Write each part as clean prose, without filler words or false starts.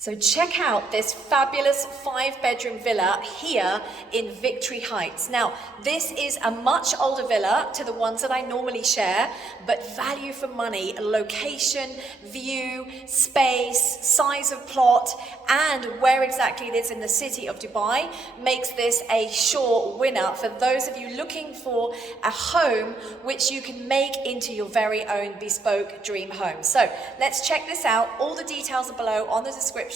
So check out this fabulous 5-bedroom villa here in Victory Heights. Now, this is a much older villa to the ones that I normally share, but value for money, location, view, space, size of plot, and where exactly it is in the city of Dubai makes this a sure winner for those of you looking for a home which you can make into your very own bespoke dream home. So let's check this out. All the details are below on the description.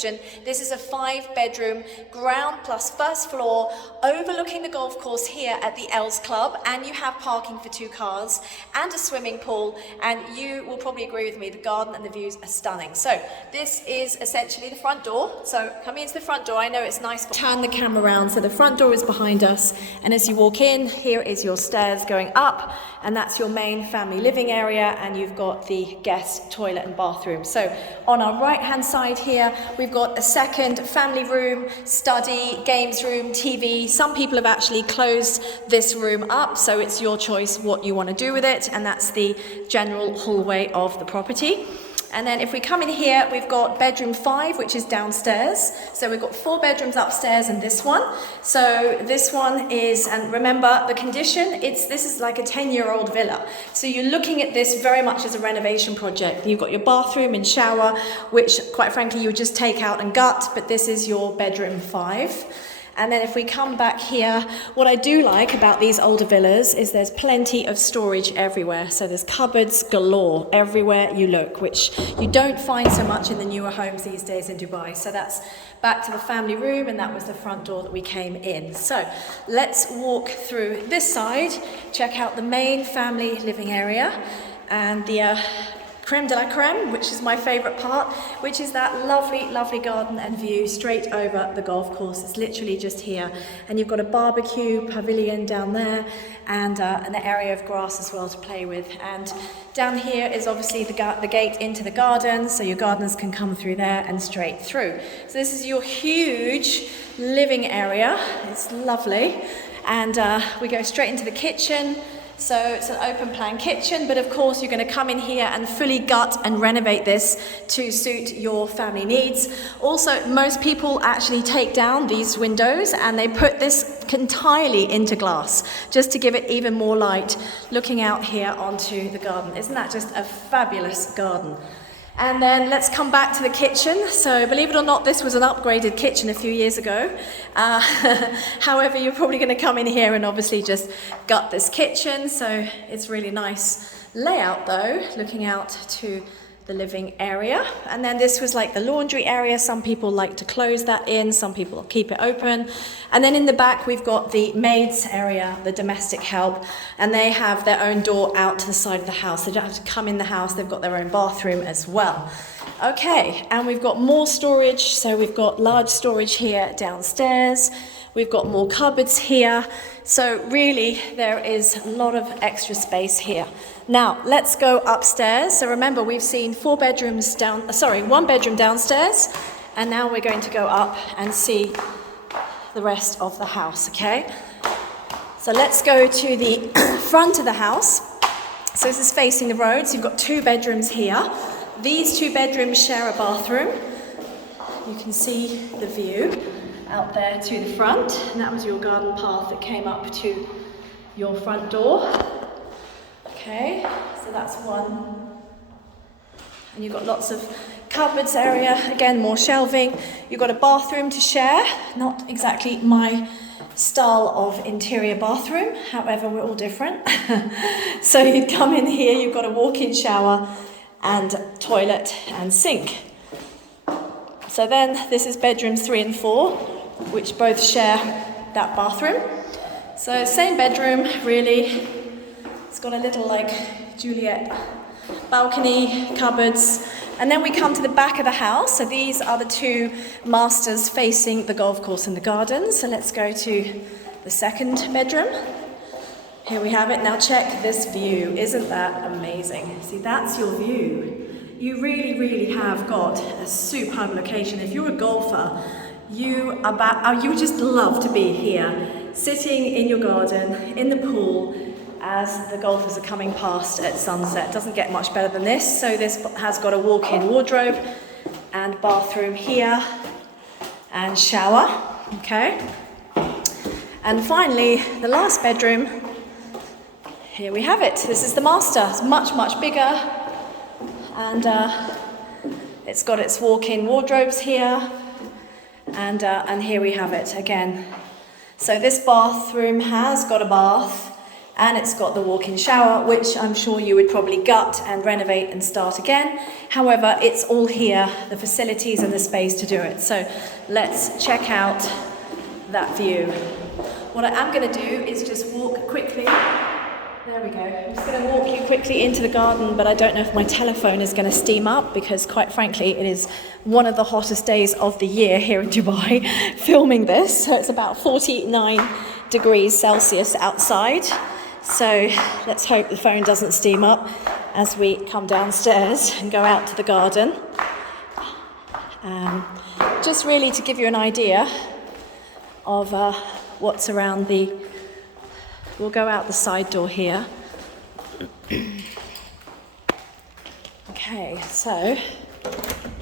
This is a 5-bedroom, ground plus first floor, overlooking the golf course here at the Els Club, and you have parking for 2 cars and a swimming pool, and you will probably agree with me, the garden and the views are stunning. So this is essentially the front door. So coming into the front door, I know it's nice, but turn the camera around. So the front door is behind us, and as you walk in, here is your stairs going up, and that's your main family living area, and you've got the guest toilet and bathroom. So on our right hand side here, we've got a second family room, study, games room, TV. Some people have actually closed this room up, so it's your choice what you want to do with it, and that's the general hallway of the property. And then if we come in here, we've got bedroom 5, which is downstairs. So we've got 4 bedrooms upstairs and this one. So this one is, and remember the condition, this is like a 10-year-old villa. So you're looking at this very much as a renovation project. You've got your bathroom and shower, which quite frankly you would just take out and gut, but this is your bedroom 5. And then if we come back here, what I do like about these older villas is there's plenty of storage everywhere. So there's cupboards galore everywhere you look, which you don't find so much in the newer homes these days in Dubai. So that's back to the family room, and that was the front door that we came in. So let's walk through this side, check out the main family living area, and the creme de la creme, which is my favourite part, which is that lovely, lovely garden and view straight over the golf course. It's literally just here. And you've got a barbecue pavilion down there, and an area of grass as well to play with. And down here is obviously the gate into the garden, so your gardeners can come through there and straight through. So this is your huge living area. It's lovely. And we go straight into the kitchen. So it's an open plan kitchen, but of course you're going to come in here and fully gut and renovate this to suit your family needs. Also, most people actually take down these windows and they put this entirely into glass just to give it even more light looking out here onto the garden. Isn't that just a fabulous garden? And then let's come back to the kitchen. So believe it or not, this was an upgraded kitchen a few years ago. However, you're probably going to come in here and obviously just gut this kitchen. So it's really nice layout though, looking out to the living area. And then this was like the laundry area. Some people like to close that in, some people keep it open. And then in the back we've got the maids area, the domestic help, and they have their own door out to the side of the house. They don't have to come in the house, they've got their own bathroom as well. Okay, and we've got more storage. So we've got large storage here downstairs. We've got more cupboards here. So really there is a lot of extra space here. Now let's go upstairs. So remember, we've seen 1 bedroom downstairs, and now we're going to go up and see the rest of the house, okay? So let's go to the front of the house. So this is facing the road. So you've got 2 bedrooms here. These 2 bedrooms share a bathroom. You can see the view out there to the front, and that was your garden path that came up to your front door. Okay, so that's one. And you've got lots of cupboards area, again more shelving. You've got a bathroom to share, not exactly my style of interior bathroom, however we're all different. So you'd come in here, you've got a walk-in shower and toilet and sink. So then this is bedrooms 3 and 4, which both share that bathroom. So same bedroom really. It's got a little like Juliet balcony, cupboards. And then we come to the back of the house. So these are the 2 masters facing the golf course and the garden. So let's go to the second bedroom. Here we have it. Now check this view. Isn't that amazing? See, that's your view. You really, really have got a superb location. If you're a golfer, you would just love to be here, sitting in your garden, in the pool, as the golfers are coming past at sunset. Doesn't get much better than this. So this has got a walk-in wardrobe, and bathroom here and shower, okay? And finally, the last bedroom, here we have it. This is the master. It's much, much bigger, and it's got its walk-in wardrobes here, and here we have it again. So this bathroom has got a bath, and it's got the walk-in shower, which I'm sure you would probably gut and renovate and start again. However, it's all here, the facilities and the space to do it. So let's check out that view. What I am going to do is just walk quickly. There we go. I'm just going to walk you quickly into the garden, but I don't know if my telephone is going to steam up because, quite frankly, it is one of the hottest days of the year here in Dubai filming this. So it's about 49 degrees Celsius outside. So let's hope the phone doesn't steam up as we come downstairs and go out to the garden. Just really to give you an idea of what's around the... We'll go out the side door here. Okay, so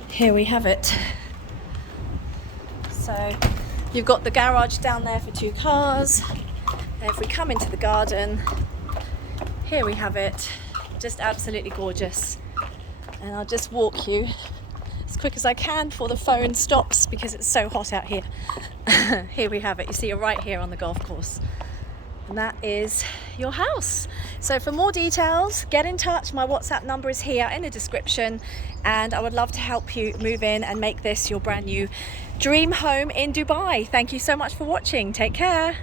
here we have it. So you've got the garage down there for 2 cars. And if we come into the garden, here we have it. Just absolutely gorgeous. And I'll just walk you as quick as I can before the phone stops because it's so hot out here. Here we have it. You see, you're right here on the golf course. And that is your house. So for more details, get in touch. My WhatsApp number is here in the description, and I would love to help you move in and make this your brand new dream home in Dubai. Thank you so much for watching. Take care.